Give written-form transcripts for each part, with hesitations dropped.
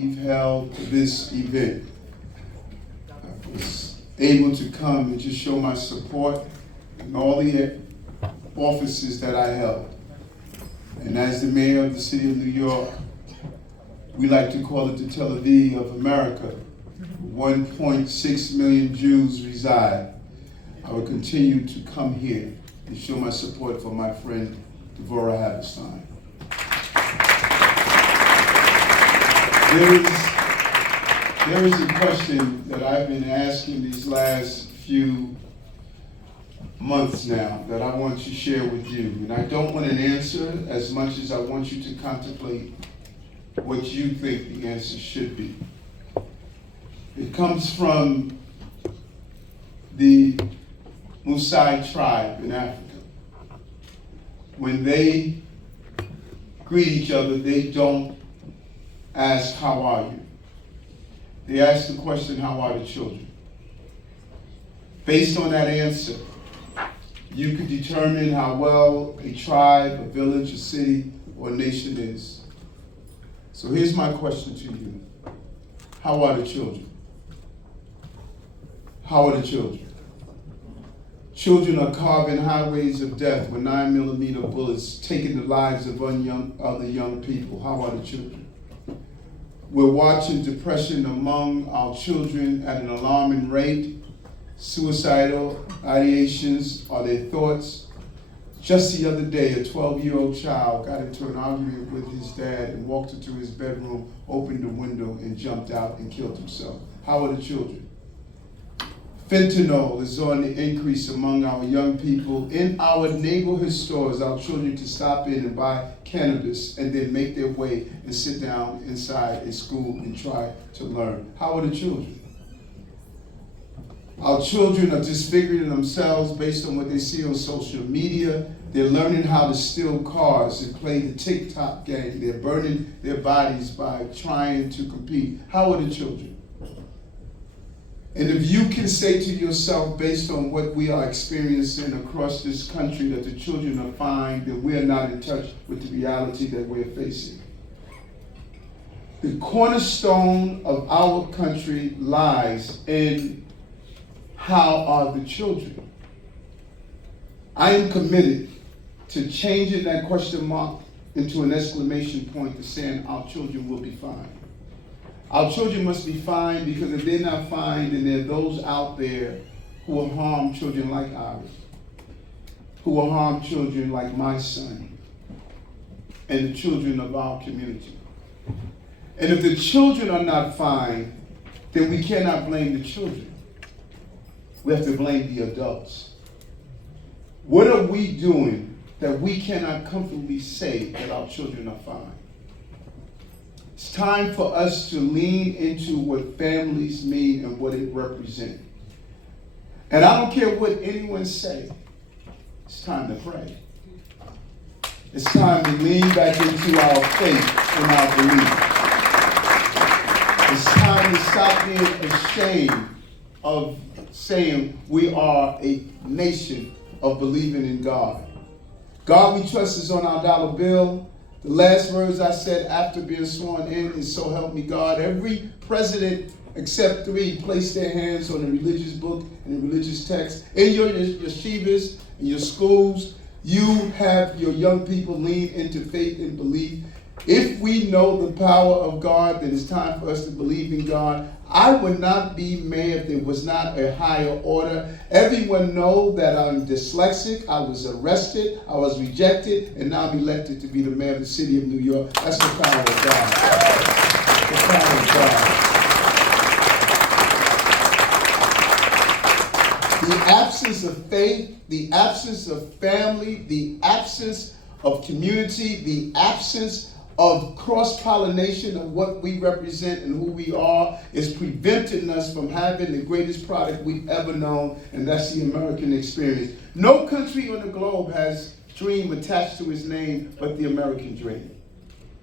We've held this event. I was able to come and just show my support in all the offices that I held. And as the mayor of the city of New York, we like to call it the Tel Aviv of America. 1.6 million Jews reside. I will continue to come here and show my support for my friend Devorah Haberstein. There is a question that I've been asking these last few months now that I want to share with you. And I don't want an answer as much as I want you to contemplate what you think the answer should be. It comes from the Maasai tribe in Africa. When they greet each other, they don't ask, "How are you?" They ask the question, "How are the children?" Based on that answer, you could determine how well a tribe, a village, a city, or a nation is. So here's my question to you. How are the children? How are the children? Children are carving highways of death with 9mm bullets, taking the lives of other young people. How are the children? We're watching depression among our children at an alarming rate. Suicidal ideations are their thoughts. Just the other day, a 12-year-old child got into an argument with his dad and walked into his bedroom, opened the window, and jumped out and killed himself. How are the children? Fentanyl is on the increase among our young people. In our neighborhood stores, our children can stop in and buy cannabis and then make their way and sit down inside a school and try to learn. How are the children? Our children are disfiguring themselves based on what they see on social media. They're learning how to steal cars and play the TikTok game. They're burning their bodies by trying to compete. How are the children? And if you can say to yourself, based on what we are experiencing across this country, that the children are fine, then we are not in touch with the reality that we're facing. The cornerstone of our country lies in how are the children. I am committed to changing that question mark into an exclamation point to saying our children will be fine. Our children must be fine, because if they're not fine, then there are those out there who will harm children like ours, who will harm children like my son, and the children of our community. And if the children are not fine, then we cannot blame the children. We have to blame the adults. What are we doing that we cannot comfortably say that our children are fine? It's time for us to lean into what families mean and what it represents. And I don't care what anyone say. It's time to pray. It's time to lean back into our faith and our belief. It's time to stop being ashamed of saying we are a nation of believing in God. God we trust is on our dollar bill. The last words I said after being sworn in is, "So help me God." Every president except 3 placed their hands on a religious book and a religious text. In your yeshivas, in your schools, you have your young people lean into faith and belief. If we know the power of God, then it's time for us to believe in God. I would not be mayor if there was not a higher order. Everyone knows that I'm dyslexic. I was arrested. I was rejected. And now I'm elected to be the mayor of the city of New York. That's the power of God. The power of God. The absence of faith, the absence of family, the absence of community, the absence of cross-pollination of what we represent and who we are is preventing us from having the greatest product we've ever known, and that's the American experience. No country on the globe has dream attached to its name but the American dream.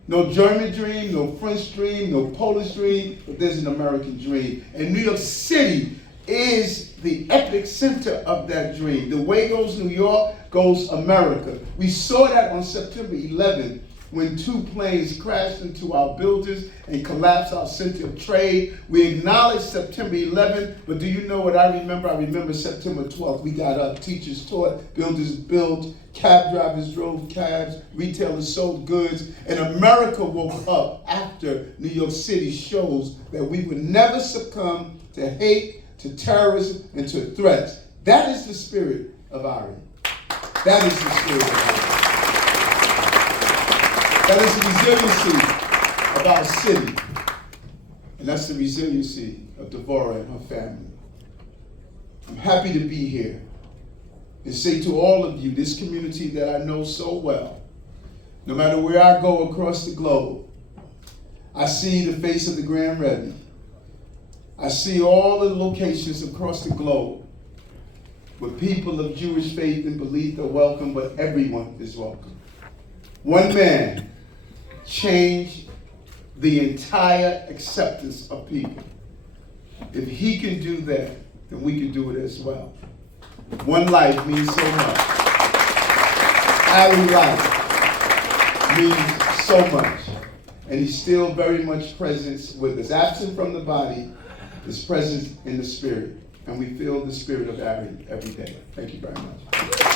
No German dream, no French dream, no Polish dream, but there's an American dream. And New York City is the epic center of that dream. The way goes New York, goes America. We saw that on September 11th when 2 planes crashed into our buildings and collapsed our center of trade. We acknowledge September 11th, but do you know what I remember? I remember September 12th. We got up, teachers taught, builders built, cab drivers drove cabs, retailers sold goods, and America woke up after New York City shows that we would never succumb to hate, to terrorism, and to threats. That is the spirit of Ari. That is the spirit of Ari. That is the resiliency of our city. And that's the resiliency of Devorah and her family. I'm happy to be here and say to all of you, this community that I know so well, no matter where I go across the globe, I see the face of the Grand Rebbe. I see all the locations across the globe where people of Jewish faith and belief are welcome, but everyone is welcome. One man changed the entire acceptance of people. If he can do that, then we can do it as well. One life means so much. Our life means so much. And he's still very much present with us. Absent from the body, his presence in the spirit. And we feel the spirit of Ari every day. Thank you very much.